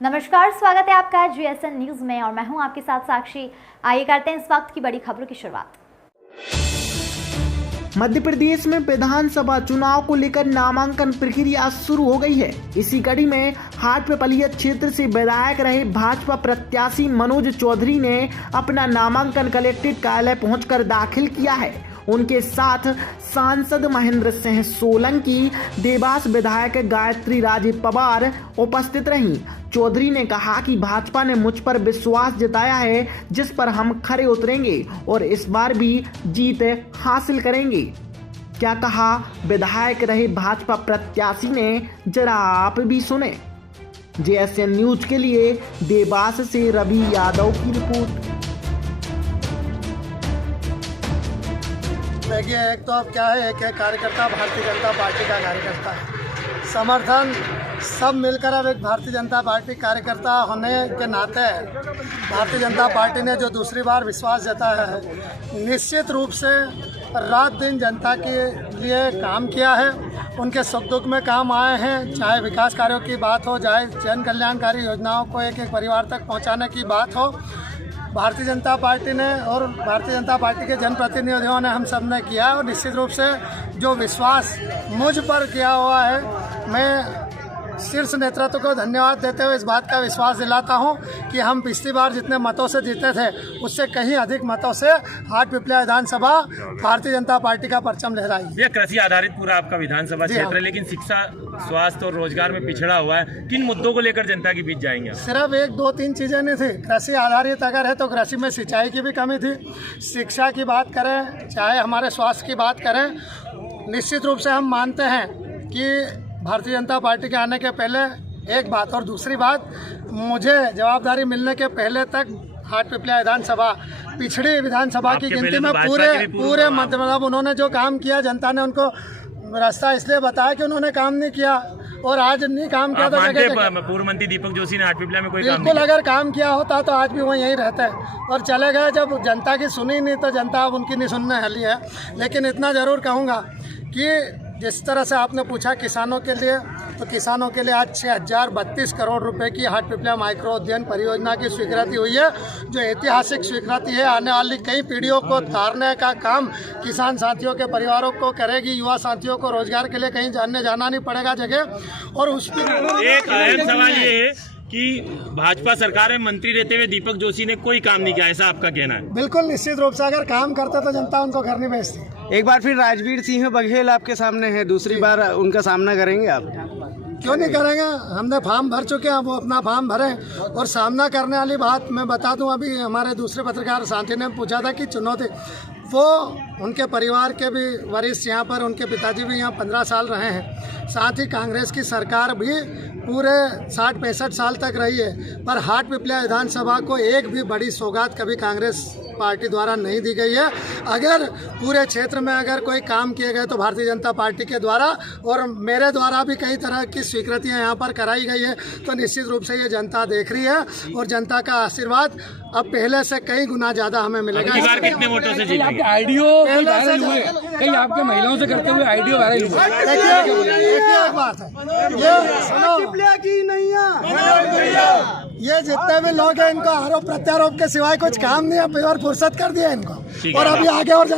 नमस्कार, स्वागत है आपका जीएसएन न्यूज में और मैं हूं आपके साथ साक्षी। आइए करते हैं इस वक्त की बड़ी खबरों की शुरुआत। मध्य प्रदेश में विधानसभा चुनाव को लेकर नामांकन प्रक्रिया शुरू हो गई है। इसी कड़ी में हाटपिपलिया क्षेत्र से विधायक रहे भाजपा प्रत्याशी मनोज चौधरी ने अपना नामांकन कलेक्ट्रेट कार्यालय पहुंचकर दाखिल किया है। उनके साथ सांसद महेंद्र सिंह सोलंकी, देवास विधायक गायत्री राजे पवार उपस्थित रहीं। चौधरी ने कहा कि भाजपा ने मुझ पर विश्वास जताया है, जिस पर हम खरे उतरेंगे और इस बार भी जीत हासिल करेंगे। क्या कहा विधायक रहे भाजपा प्रत्याशी ने, जरा आप भी सुने। जीएसएन न्यूज के लिए देवास से रवि यादव की रिपोर्ट। देखिए, एक तो अब क्या है, एक कार्यकर्ता भारतीय जनता पार्टी का कार्यकर्ता है। समर्थन सब मिलकर अब एक भारतीय जनता पार्टी कार्यकर्ता होने के नाते भारतीय जनता पार्टी ने जो दूसरी बार विश्वास जताया है, निश्चित रूप से रात दिन जनता के लिए काम किया है। उनके सुख दुख में काम आए हैं, चाहे विकास कार्यों की बात हो, चाहे जन कल्याणकारी योजनाओं को एक एक परिवार तक पहुंचाने की बात हो। भारतीय जनता पार्टी ने और भारतीय जनता पार्टी के जनप्रतिनिधियों ने, हम सब ने किया और निश्चित रूप से जो विश्वास मुझ पर किया हुआ है, मैं शीर्ष नेतृत्व को धन्यवाद देते हुए इस बात का विश्वास दिलाता हूं कि हम पिछली बार जितने मतों से जीते थे, उससे कहीं अधिक मतों से हाटपिपलिया विधानसभा भारतीय जनता पार्टी का परचम लहराई। ये कृषि आधारित पूरा आपका विधानसभा क्षेत्र है, लेकिन शिक्षा, स्वास्थ्य और रोजगार में पिछड़ा हुआ है। किन मुद्दों को लेकर जनता के बीच जाएंगे? सिर्फ एक दो तीन चीज़ें नहीं थी। कृषि आधारित अगर है तो कृषि में सिंचाई की भी कमी थी। शिक्षा की बात करें, चाहे हमारे स्वास्थ्य की बात करें, निश्चित रूप से हम मानते हैं कि भारतीय जनता पार्टी के आने के पहले एक बात, और दूसरी बात, मुझे जवाबदारी मिलने के पहले तक हाटपिपलिया विधानसभा पिछड़ी विधानसभा की गिनती में पूरे मतलब उन्होंने जो काम किया, जनता ने उनको रास्ता इसलिए बताया कि उन्होंने काम नहीं किया, और आज नहीं काम किया तो पूर्व मंत्री दीपक जोशी ने हाटपिपलिया में कोई काम बिल्कुल, अगर काम किया होता तो आज भी वो यहीं रहते हैं और चले गए। जब जनता की सुनी नहीं तो जनता अब उनकी नहीं सुनने वाली है। लेकिन इतना ज़रूर कहूँगा कि जिस तरह से आपने पूछा किसानों के लिए, तो किसानों के लिए आज 6032 करोड़ रुपए की हाटपिपलिया माइक्रो उद्यान परियोजना की स्वीकृति हुई है, जो ऐतिहासिक स्वीकृति है। आने वाली कई पीढ़ियों को तारने का काम किसान साथियों के परिवारों को करेगी। युवा साथियों को रोजगार के लिए कहीं जाना नहीं पड़ेगा जगह। और उस पर एक अहम सवाल ये है कि भाजपा सरकार में मंत्री रहते हुए दीपक जोशी ने कोई काम नहीं किया, ऐसा आपका कहना है? बिल्कुल, निश्चित रूप से अगर काम करते तो जनता उनको घर नहीं भेजती। एक बार फिर राजवीर सिंह बघेल आपके सामने है, दूसरी बार उनका सामना करेंगे आप? क्यों नहीं करेंगे? हमने फॉर्म भर चुके हैं, वो अपना फॉर्म भरें। और सामना करने वाली बात मैं बता दूं, अभी हमारे दूसरे पत्रकार साथी ने पूछा था कि चुनौती, वो उनके परिवार के भी वरिष्ठ यहाँ पर, उनके पिताजी भी यहाँ 15 साल रहे हैं। साथ ही कांग्रेस की सरकार भी पूरे 60-65 साल तक रही है, पर हाटपिपलिया विधानसभा को एक भी बड़ी सौगात कभी कांग्रेस पार्टी द्वारा नहीं दी गई है। अगर पूरे क्षेत्र में अगर कोई काम किए गए तो भारतीय जनता पार्टी के द्वारा और मेरे द्वारा भी कई तरह की स्वीकृतियां यहाँ पर कराई गई है। तो निश्चित रूप से ये जनता देख रही है और जनता का आशीर्वाद अब पहले से कई गुना ज़्यादा हमें मिलेगा। कितने वोटों से जीतेंगे? आपके आइडियो वायरल हुए, कई आपके महिलाओं से करते हुए आइडियो वायरल हुए। देखिए, एक बात है, ये सुनो, ये जितने भी लोग हैं, इनको आरोप प्रत्यारोप के सिवाय कुछ काम नहीं है, और फुर्सत कर दिया इनको। और अभी आगे और